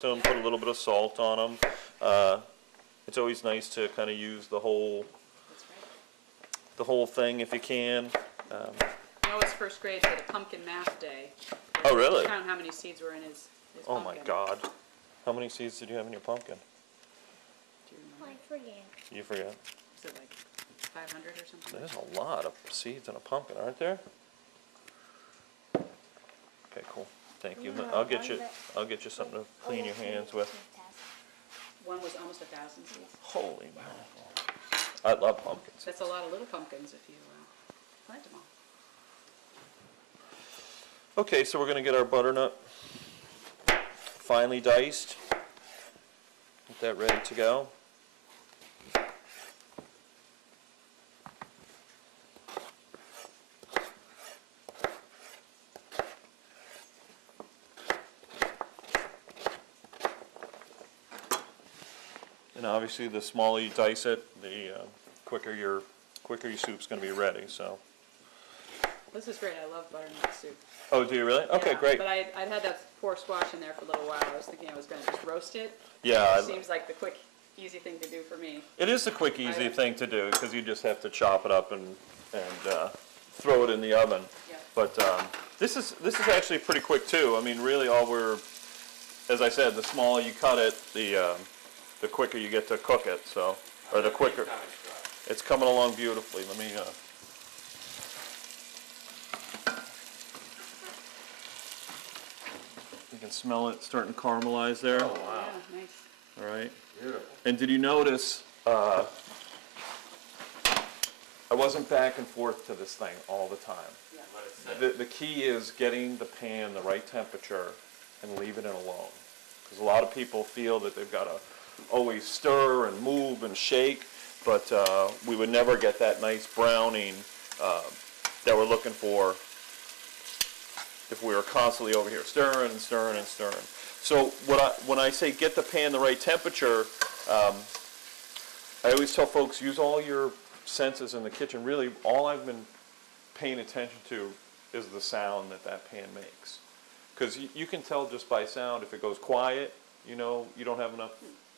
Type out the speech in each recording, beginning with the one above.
them, put a little bit of salt on them. It's always nice to kind of use the whole thing if you can. Noah's first grade did a pumpkin math day. Oh, really? Count how many seeds were in his Oh pumpkin. my God! How many seeds did you have in your pumpkin? Do you remember? I forget. You forget. Is it like 500 or something? There's a lot of seeds in a pumpkin, aren't there? Okay, cool. Thank you. I'll get you something to clean your hands with. One was almost 1,000 seeds. Holy mackerel! I love pumpkins. That's a lot of little pumpkins if you plant them all. Okay, so we're going to get our butternut finely diced. Get that ready to go. And obviously, the smaller you dice it, the quicker your soup's going to be ready. So. This is great. I love butternut soup. Oh, do you really? Okay, Yeah, great. But I'd had that poor squash in there for a little while. I was thinking I was going to just roast it. Yeah. It seems like the quick, easy thing to do for me. It is the quick, easy thing to do because you just have to chop it up and throw it in the oven. Yeah. But this is actually pretty quick too. I mean, really, all as I said, the smaller you cut it, the quicker you get to cook it. So, or the quicker. It's coming along beautifully. Let me. You can smell it starting to caramelize there. Oh, wow. Yeah, nice. All right. Beautiful. And did you notice I wasn't back and forth to this thing all the time. Yeah. The key is getting the pan the right temperature and leaving it alone. Because a lot of people feel that they've got to always stir and move and shake, but we would never get that nice browning that we're looking for if we were constantly over here stirring and stirring and stirring. So when I say get the pan the right temperature, I always tell folks use all your senses in the kitchen. Really, all I've been paying attention to is the sound that pan makes. Because you can tell just by sound if it goes quiet, you know, you don't have enough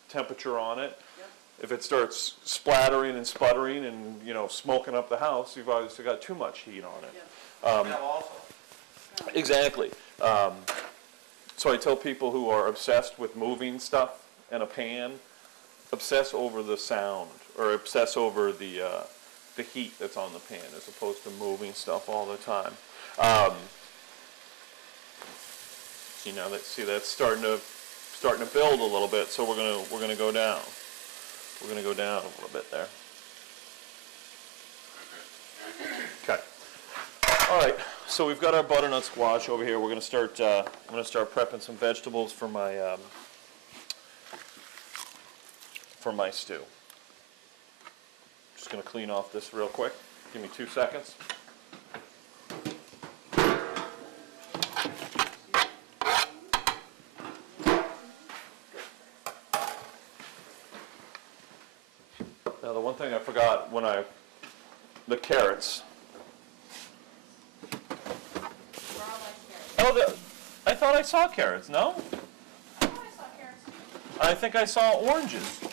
temperature on it. Yep. If it starts splattering and sputtering and, you know, smoking up the house, you've obviously got too much heat on it. Yeah. Also. Exactly. So I tell people who are obsessed with moving stuff in a pan, obsess over the sound or obsess over the heat that's on the pan as opposed to moving stuff all the time. You know, that's starting to build a little bit. So we're gonna go down. We're gonna go down a little bit there. Okay. All right. So we've got our butternut squash over here. We're gonna start. I'm gonna start prepping some vegetables for my stew. Just gonna clean off this real quick. Give me 2 seconds. Now the one thing I forgot the carrots. Oh, I thought I saw carrots, no? I thought I saw carrots too. I think I saw oranges. Look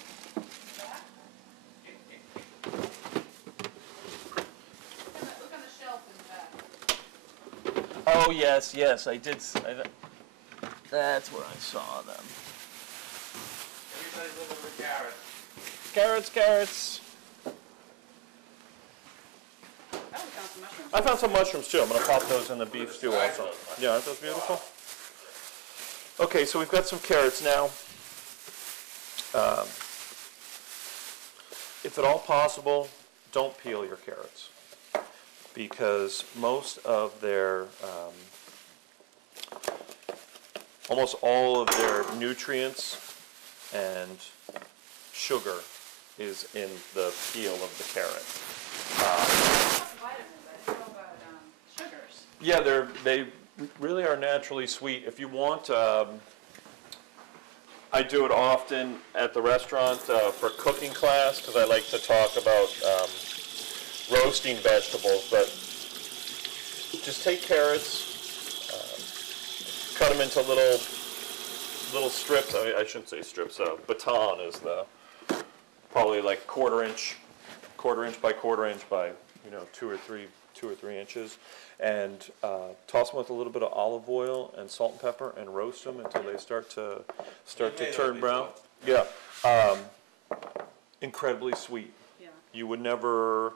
on the shelf in the back. Oh, yes, I did. That's where I saw them. Everybody's looking for carrots. Carrots. Oh, we found some mushrooms. I found some mushrooms too. I'm going to pop those in the beef stew also. Yeah, aren't those beautiful? Okay, so we've got some carrots now. If at all possible, don't peel your carrots because most of their, almost all of their nutrients and sugar is in the peel of the carrot. Vitamins. I don't know about sugars. Yeah, they really are naturally sweet. If you want, I do it often at the restaurant for cooking class because I like to talk about roasting vegetables. But just take carrots, cut them into little little strips. I shouldn't say strips. Baton is the probably like quarter inch by quarter inch by 2 or 3 inches, and toss them with a little bit of olive oil and salt and pepper, and roast them until they start to turn brown. Yeah, incredibly sweet. Yeah. You would never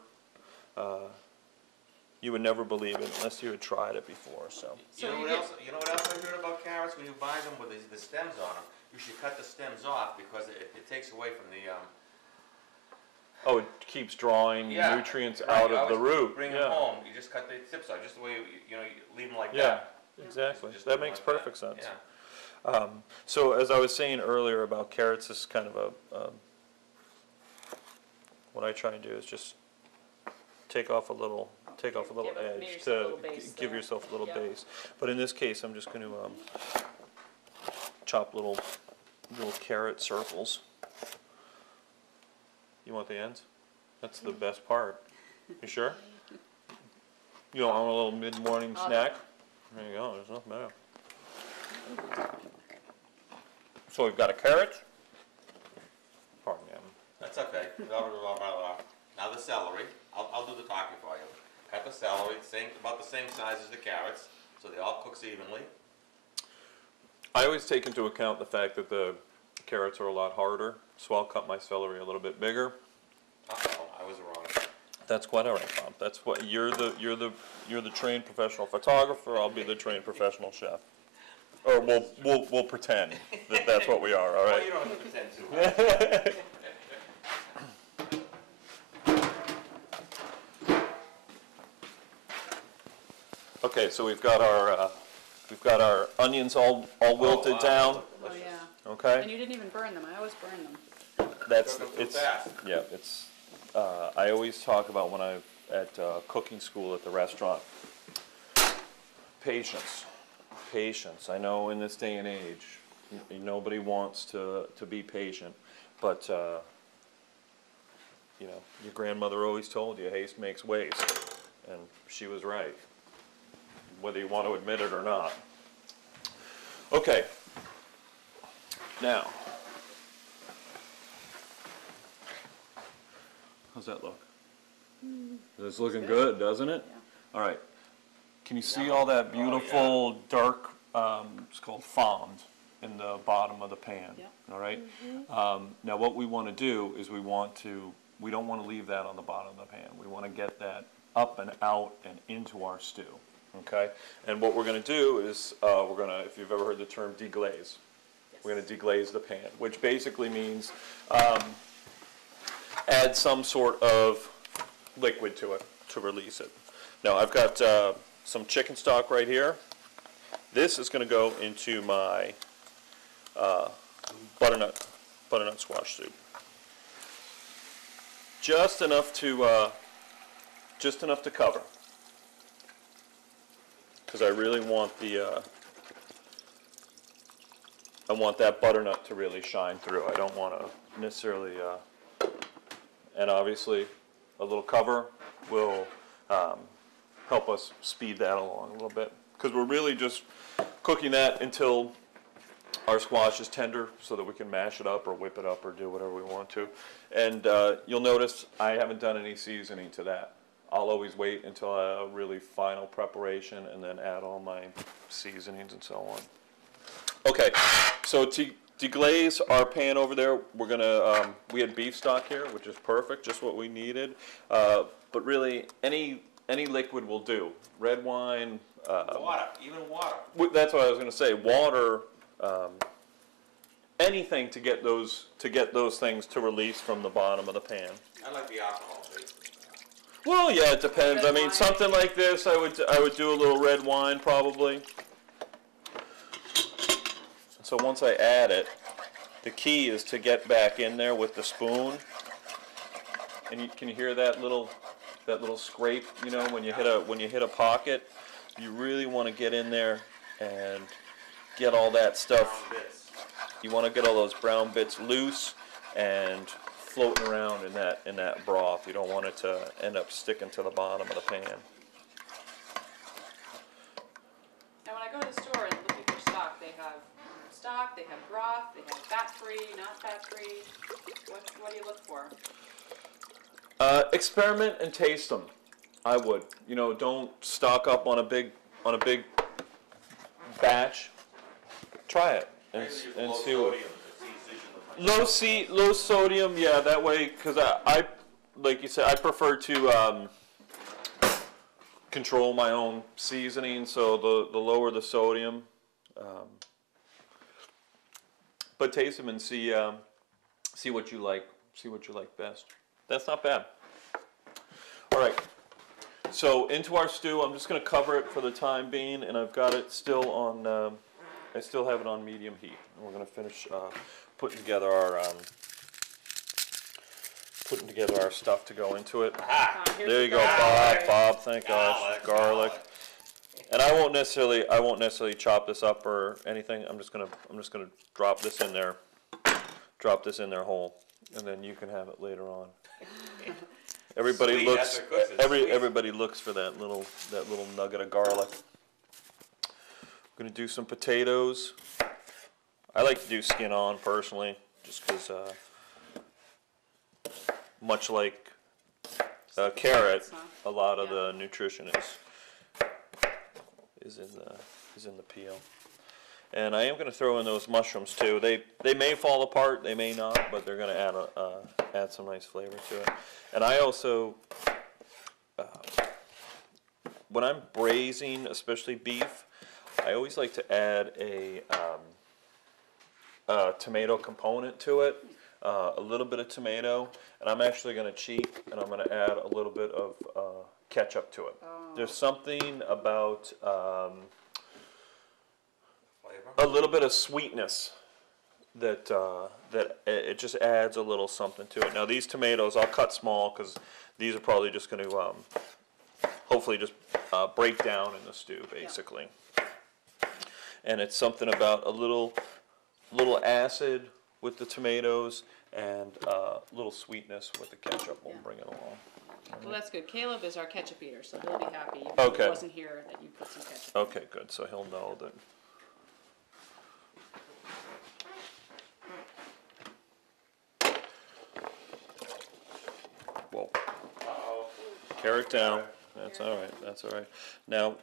believe it unless you had tried it before. So. So You know you what get- else? You know what else I heard about carrots? When you buy them with the stems on them, you should cut the stems off because it takes away from the. Oh, it keeps drawing Yeah, nutrients right, out you of the always root. Bring yeah. them home. You just cut the tips off, just the way you leave them like Yeah, that. exactly. Just That leave 'em makes like that. perfect sense. Yeah. So as I was saying earlier about carrots, this is kind of what I try and do is just take off a little Give it- maybe edge just a little to base give there. yourself a little Yep. base. But in this case, I'm just going to chop little carrot circles. You want the ends? That's the best part. You sure? You don't want a little mid-morning Oh, snack? There you go. There's nothing better. So we've got a carrot. Pardon me. That's okay. Now the celery. I'll do the talking for you. Cut the celery, about the same size as the carrots, so they all cook evenly. I always take into account the fact that the carrots are a lot harder, so I'll cut my celery a little bit bigger. Uh-oh, I was wrong. That's quite all right, Bob. That's what you're the trained professional photographer. I'll be the trained professional chef. Or we'll pretend that that's what we are. All Well, right. you don't have to pretend too much. Okay, so we've got our onions all wilted wow. down. Oh, yeah. Okay. And you didn't even burn them. I always burn them. That's Cook 'em too it's fast. yeah it's I always talk about when I'm at cooking school at the restaurant. Patience. I know in this day and age, nobody wants to be patient, but your grandmother always told you haste makes waste, and she was right, whether you want to admit it or not. Okay. Now. How's that look? It's looking good, doesn't it? Yeah. All right. Can you see all that beautiful dark, it's called fond, in the bottom of the pan? Yeah. All right? Now what we want to do is we don't want to leave that on the bottom of the pan. We want to get that up and out and into our stew. Okay? And what we're going to do is, if you've ever heard the term deglaze, we're going to deglaze the pan, which basically means add some sort of liquid to it to release it. Now I've got some chicken stock right here. This is going to go into my butternut squash soup. Just enough to cover, because I really want I want that butternut to really shine through. I don't want to necessarily, and obviously a little cover will help us speed that along a little bit, because we're really just cooking that until our squash is tender, so that we can mash it up or whip it up or do whatever we want to. And you'll notice I haven't done any seasoning to that. I'll always wait until a really final preparation and then add all my seasonings and so on. Okay, so to deglaze our pan over there, we're gonna, we had beef stock here, which is perfect, just what we needed. But really, any liquid will do. Red wine. Water, even water. That's what I was gonna say. Water. Anything to get those things to release from the bottom of the pan. I like the alcohol base. Well, yeah, it depends. Red I mean, wine. something like this, I would do a little red wine probably. So once I add it, the key is to get back in there with the spoon. And can you hear that little scrape? You know, when you hit a pocket, you really want to get in there and get all that stuff. Brown bits. You want to get all those brown bits loose and floating around in that broth. You don't want it to end up sticking to the bottom of the pan. Now, when I go to the store and looking for stock, they have stock, they have broth, they have fat-free, not fat-free. What do you look for? Experiment and taste them. I would. You know, don't stock up on a big batch. Try it and see what. Low sodium, yeah. That way, because I, like you said, I prefer to control my own seasoning. So the lower the sodium, but taste them and see what you like. See what you like best. That's not bad. All right. So into our stew, I'm just going to cover it for the time being, and I've got it still on. I still have it on medium heat. And we're going to finish putting together our stuff to go into it. There you go, Bob. Thank gosh, garlic. And I won't necessarily chop this up or anything. I'm just gonna drop this in there whole, and then you can have it later on. Everybody looks for that little nugget of garlic. I'm gonna do some potatoes. I like to do skin on personally, just because much like carrot, a lot of the nutrition is in the peel. And I am going to throw in those mushrooms too. They may fall apart, they may not, but they're going to add some nice flavor to it. And I also, when I'm braising, especially beef, I always like to add a tomato component to it, a little bit of tomato, and I'm actually going to cheat, and I'm going to add a little bit of ketchup to it. Oh. There's something about Flavor? a little bit of sweetness that it just adds a little something to it. Now these tomatoes, I'll cut small because these are probably just going to hopefully just break down in the stew, basically. Yeah. And it's something about a little acid with the tomatoes and a little sweetness with the ketchup will bring it along. Well, that's good. Caleb is our ketchup eater, so he'll be happy even if Okay. he wasn't here that you put some ketchup. Okay, good. So he'll know that. Whoa. Carrot down. That's all right. That's all right. Now,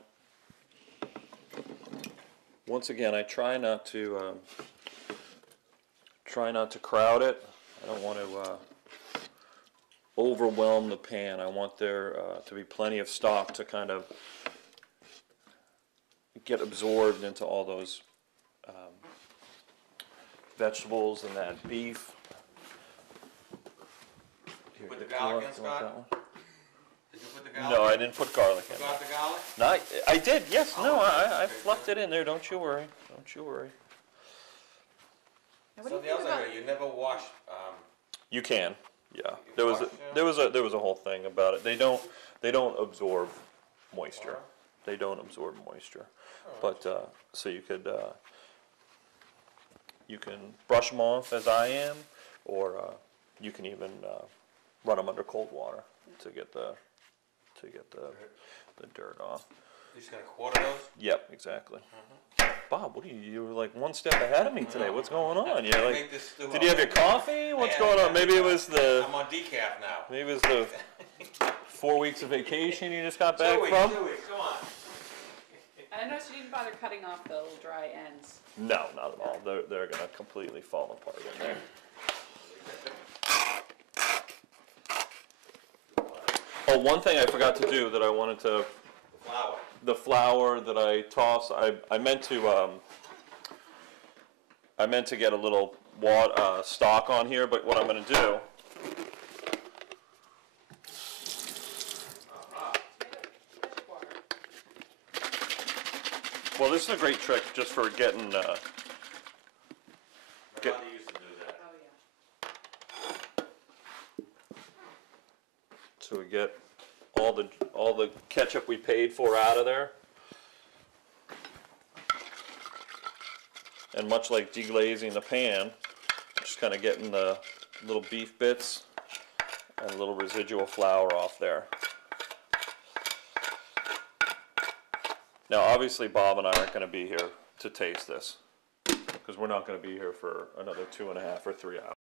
once again, I try not to crowd it. I don't want to overwhelm the pan. I want there to be plenty of stock to kind of get absorbed into all those vegetables and that beef. Here, Put the you garlic want- in, you want Scott? that one? Did you put the garlic? No, I didn't put garlic in. You got the garlic? No, I did. Yes. Oh, No, I okay, fluffed good. it in there. Don't you worry. Don't you worry. Now, what So do the you think other about? thing, you never wash, You can. Yeah. You There was wash, there was a whole thing about it. They don't absorb moisture. Water? They don't absorb moisture. Oh. But so you can brush them off as I am, or you can even run them under cold water to get the dirt off. you just gonna quarter those? Yep, exactly. Bob, what are you were like one step ahead of me today. What's going on? You're like, Make this stew did you have your coffee? What's going on? Maybe it was the I'm on decaf now. 4 weeks of vacation you just got back 2 weeks, from? 2 weeks, come on. And I noticed you didn't bother cutting off the little dry ends. No, not at all. They're gonna completely fall apart in there. Oh, one thing I forgot to do that I wanted to, The flour. the flour that I toss, I meant to get a little stock on here, but what I'm gonna do, Ketchup water. well, this is a great trick just for getting, My mother used to do that. Oh, yeah. so we get all the ketchup we paid for out of there. And much like deglazing the pan, just kind of getting the little beef bits and a little residual flour off there. Now obviously Bob and I aren't going to be here to taste this, because we're not gonna be here for another 2.5 or 3 hours.